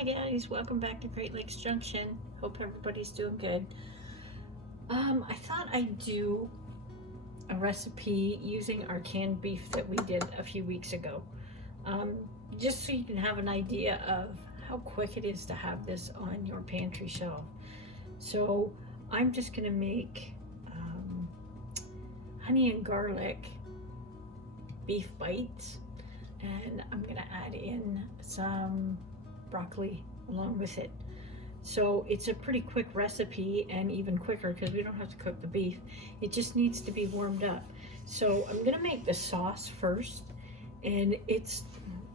Hi guys, welcome back to Great Lakes Junction. Hope everybody's doing good. I thought I'd do a recipe using our canned beef that we did a few weeks ago. Just so you can have an idea of how quick it is to have this on your pantry shelf. So I'm just gonna make honey and garlic beef bites, and I'm gonna add in some broccoli along with it. So it's a pretty quick recipe, and even quicker because we don't have to cook the beef. It just needs to be warmed up. So I'm gonna make the sauce first, and it's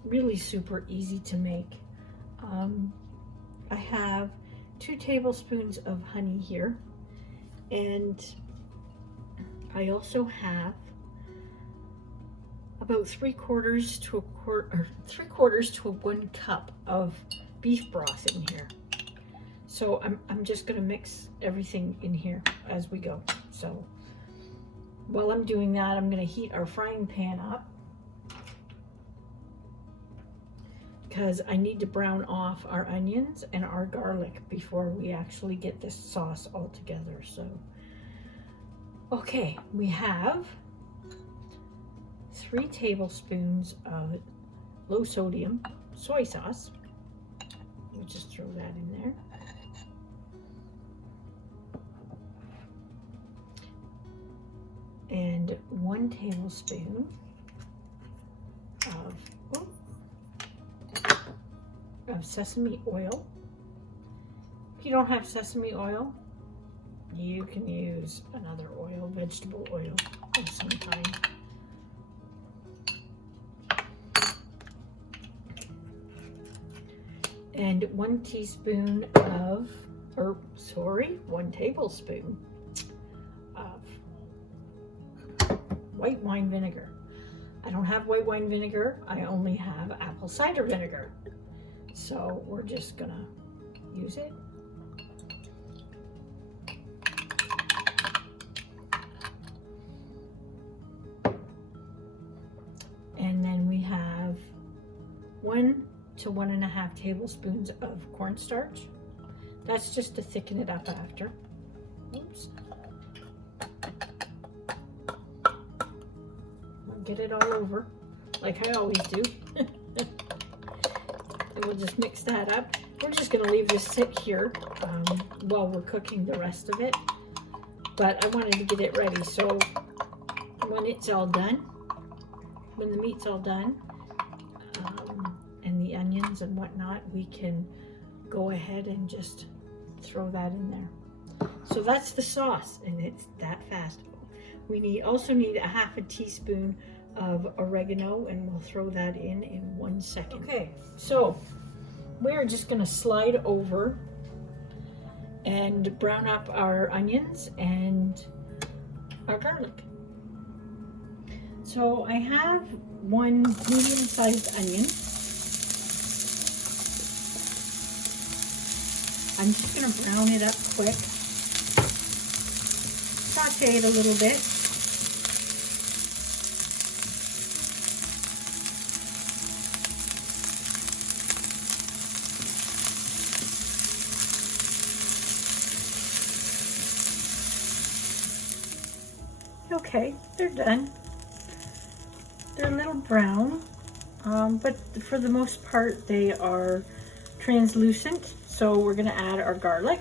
really super easy to make. I have 2 tablespoons of honey here, and I also have about 3/4 to 1 cup of beef broth in here. So I'm just gonna mix everything in here as we go. So while I'm doing that, I'm gonna heat our frying pan up because I need to brown off our onions and our garlic before we actually get this sauce all together. So, okay, we have 3 tablespoons of low sodium soy sauce. We'll just throw that in there. And 1 tablespoon of sesame oil. If you don't have sesame oil, you can use another oil, vegetable oil of some kind. And 1 tablespoon of white wine vinegar. I don't have white wine vinegar, I only have apple cider vinegar. So we're just gonna use it. And then we have 1 to 1.5 tablespoons of cornstarch. That's just to thicken it up after. Oops. I'll get it all over, like I always do. And we'll just mix that up. We're just gonna leave this sit here while we're cooking the rest of it. But I wanted to get it ready, so when it's all done, when the meat's all done, and the onions and whatnot, we can go ahead and just throw that in there. So that's the sauce, and it's that fast. We also need 1/2 teaspoon of oregano, and we'll throw that in 1 second. Okay, so we're just gonna slide over and brown up our onions and our garlic. So I have 1 medium-sized onion. I'm just going to brown it up quick. Saute it a little bit. Okay, they're done. They're a little brown, but for the most part they are translucent. So we're going to add our garlic.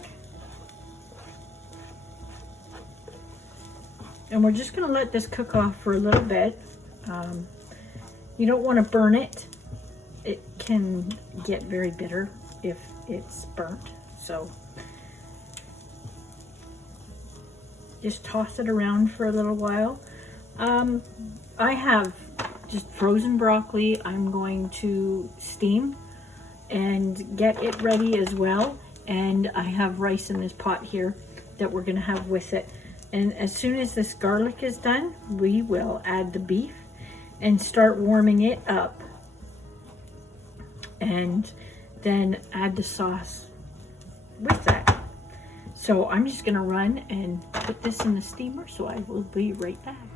And we're just going to let this cook off for a little bit. You don't want to burn it. It can get very bitter if it's burnt. So just toss it around for a little while. I have just frozen broccoli. I'm going to steam and get it ready as well, and I have rice in this pot here that we're going to have with it. And as soon as this garlic is done, we will add the beef and start warming it up, and then add the sauce with that. So I'm just going to run and put this in the steamer, so I will be right back.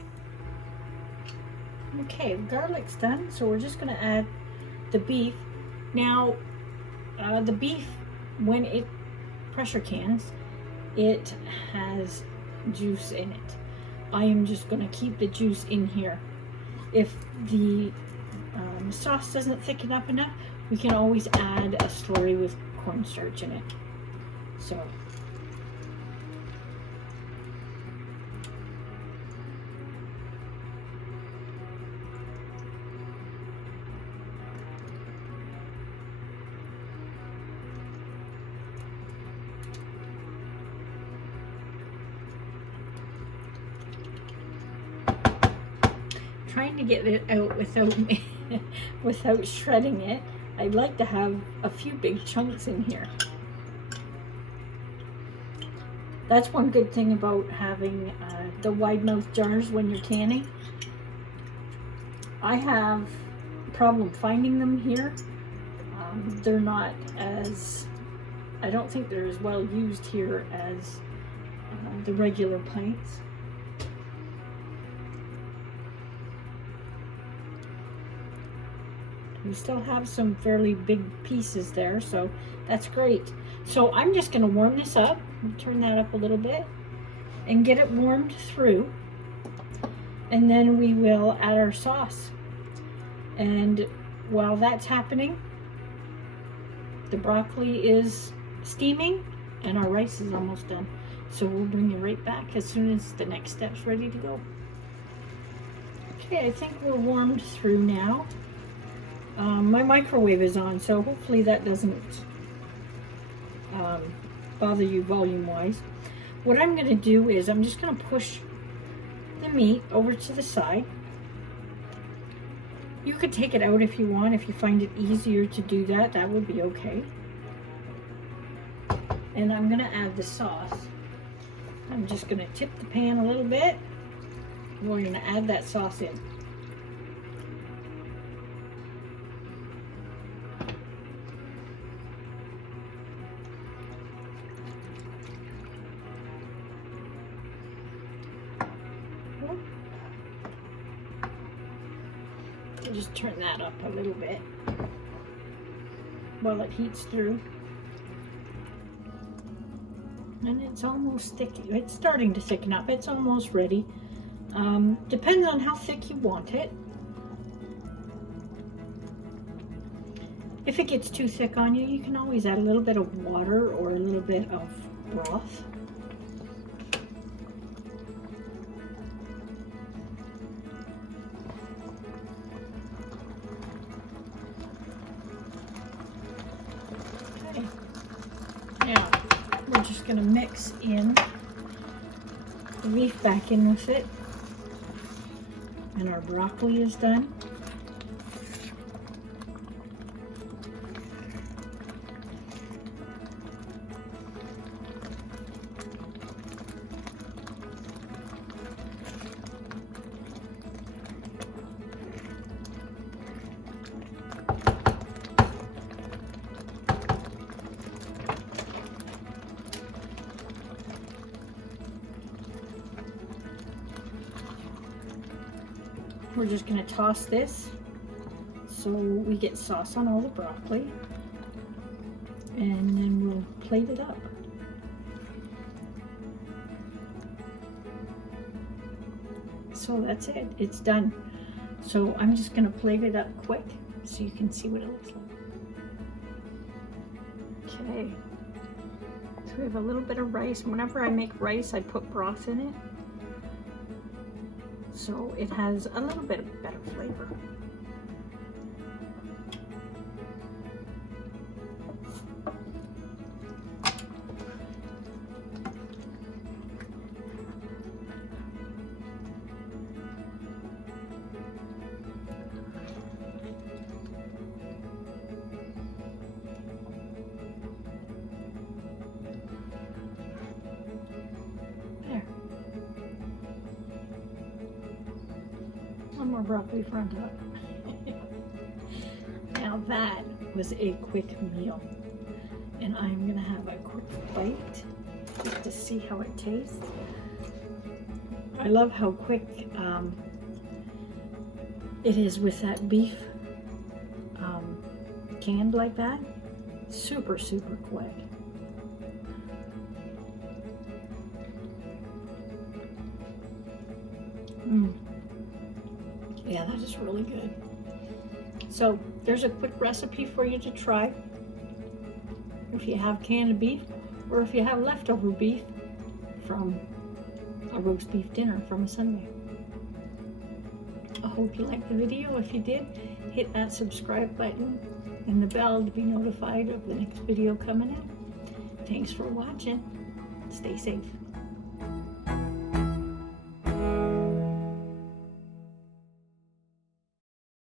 Okay, the garlic's done, so we're just going to add the beef. Now, The beef, when it pressure cans, it has juice in it. I am just going to keep the juice in here. If the sauce doesn't thicken up enough, we can always add a slurry with cornstarch in it. So trying to get it out without shredding it. I'd like to have a few big chunks in here. That's one good thing about having the wide mouth jars when you're canning. I have a problem finding them here. They're not as, I don't think they're as well used here as the regular pints. We still have some fairly big pieces there, so that's great. So I'm just going to warm this up, turn that up a little bit, and get it warmed through. And then we will add our sauce. And while that's happening, the broccoli is steaming and our rice is almost done. So we'll bring you right back as soon as the next step's ready to go. Okay, I think we're warmed through now. My microwave is on, so hopefully that doesn't bother you volume-wise. What I'm going to do is I'm just going to push the meat over to the side. You could take it out if you want. If you find it easier to do that, that would be okay. And I'm going to add the sauce. I'm just going to tip the pan a little bit. We're going to add that sauce in. Just turn that up a little bit while it heats through. And it's almost thick. It's starting to thicken up. It's almost ready. Depends on how thick you want it. If it gets too thick on you, you can always add a little bit of water or a little bit of broth. Now, we're just going to mix in the beef back in with it. And our broccoli is done. We're just going to toss this so we get sauce on all the broccoli, and then we'll plate it up. So that's it, it's done. So I'm just going to plate it up quick so you can see what it looks like. Okay, so we have a little bit of rice. Whenever I make rice, I put broth in it, so it has a little bit of better flavor. One more broccoli front up. Now that was a quick meal, and I'm gonna have a quick bite just to see how it tastes. I love how quick it is with that beef canned like that. super, super quick. Yeah, that is really good. So there's a quick recipe for you to try. If you have canned beef, or if you have leftover beef from a roast beef dinner from a Sunday. I hope you liked the video. If you did, hit that subscribe button and the bell to be notified of the next video coming in. Thanks for watching. Stay safe.